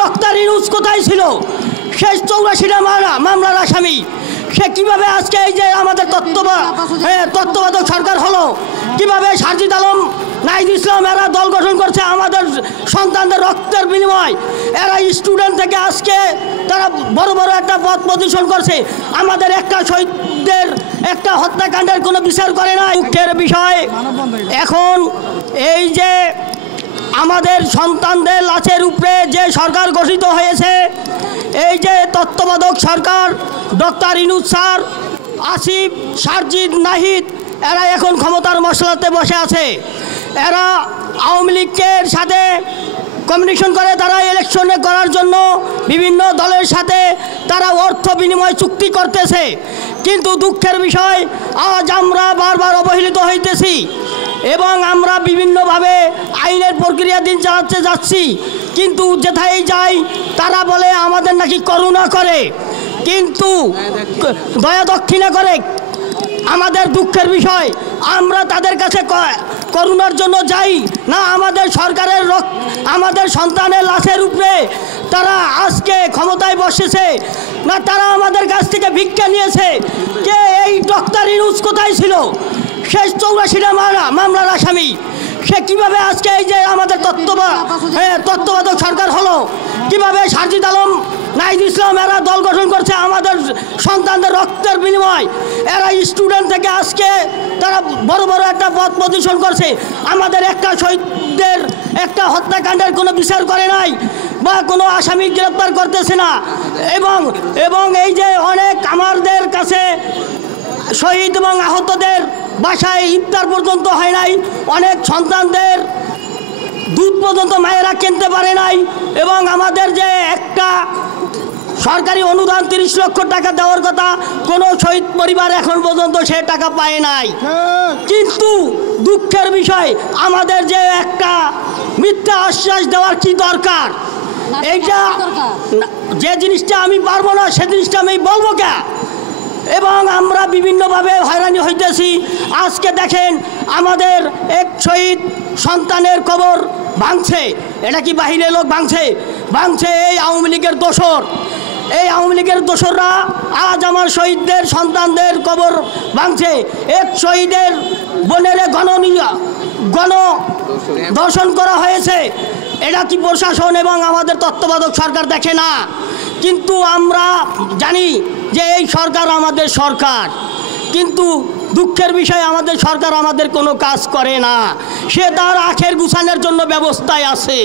Doctor Yunus কোথায় ছিল? সে 84টা মামলার আসামি। সে কিভাবে আজকে এই যে আমাদের তত্ত্বাবধায়ক সরকার হলো, কিভাবে সারজিদ আলম, নাহিদ ইসলাম এরা দল গঠন করছে আমাদের সন্তানদের রক্তের বিনিময়। এরা স্টুডেন্ট থেকে আজকে তারা বড় বড় একটা পদ প্রদর্শন করছে। আমাদের একটা শহীদদের একটা হত্যাকাণ্ডের কোনো বিচার করে না। দুঃখের বিষয়, এখন এই যে আমাদের সন্তানদের লাশের উপরে যে সরকার গঠিত হয়েছে, এই যে তত্ত্বাবধায়ক সরকার, ডক্টর ইউনূস স্যার, আসিফ, সারজিদ, নাহিদ, এরা এখন ক্ষমতার মসলাতে বসে আছে। এরা আওয়ামী লীগের সাথে কমিউনিকেশন করে, তারা ইলেকশনে করার জন্য বিভিন্ন দলের সাথে তারা অর্থ বিনিময় চুক্তি করতেছে। কিন্তু দুঃখের বিষয়, আজ আমরা বারবার অবহেলিত হইতেছি এবং আমরা বিভিন্নভাবে আইনের প্রক্রিয়া দিন চালাতে যাচ্ছি। কিন্তু যেথায় যাই তারা বলে আমাদের নাকি করুণা করে, কিন্তু দয়া দক্ষিণা করে। আমাদের দুঃখের বিষয়, আমরা তাদের কাছে করুণার জন্য যাই না। আমাদের সরকারের আমাদের সন্তানের লাশের উপরে তারা আজকে ক্ষমতায় বসেছে না, তারা আমাদের কাছ থেকে ভিক্ষা নিয়েছে। যে এই ডক্টর ইউনূস কোথায় ছিল? সে 84টা মামলার আসামি। সে কিভাবে আজকে এই যে আমাদের তত্ত্বাবধায়ক সরকার হলো, কিভাবে সারজিদ আলম, নাহিদ ইসলাম এরা দল গঠন করছে আমাদের সন্তানদের রক্তের বিনিময়। এরা স্টুডেন্ট থেকে আজকে তারা বড় বড় একটা পদ প্রদর্শন করছে। আমাদের একটা শহীদদের একটা হত্যাকাণ্ডের কোনো বিচার করে নাই বা কোনো আসামি গ্রেপ্তার করতেছে না। এবং এই যে অনেক আমাদের কাছে শহীদ এবং আহতদের বাসায় ইফতার পর্যন্ত হয় নাই, অনেক সন্তানদের দুধ পর্যন্ত মায়েরা কিনতে পারে নাই। এবং আমাদের যে একটা সরকারি অনুদান 30 লক্ষ টাকা দেওয়ার কথা, কোনো শহীদ পরিবার এখন পর্যন্ত সে টাকা পায় নাই। কিন্তু দুঃখের বিষয়, আমাদের যে একটা মিথ্যা আশ্বাস দেওয়ার কি দরকার? এইটা যে জিনিসটা আমি পারবো না সে জিনিসটা আমি বলবো কে? এবং আমরা বিভিন্নভাবে হয়রানি হইতেছি। আজকে দেখেন আমাদের এক শহীদ সন্তানের কবর ভাঙছে। এটা কি বাহিরের লোক ভাঙছে এই আওয়ামী লীগের দোসর। এই আওয়ামী লীগের দোসররা আজ আমার শহীদদের সন্তানদের কবর ভাঙছে। এক শহীদের বোনের গণ দর্শন করা হয়েছে। এটা কি প্রশাসন এবং আমাদের তত্ত্বাবধায়ক সরকার দেখে না? কিন্তু আমরা জানি যে এই সরকার আমাদের সরকার, কিন্তু দুঃখের বিষয় আমাদের সরকার আমাদের কোনো কাজ করে না। সে তার আখের গুছানোর জন্য ব্যবস্থায় আছে।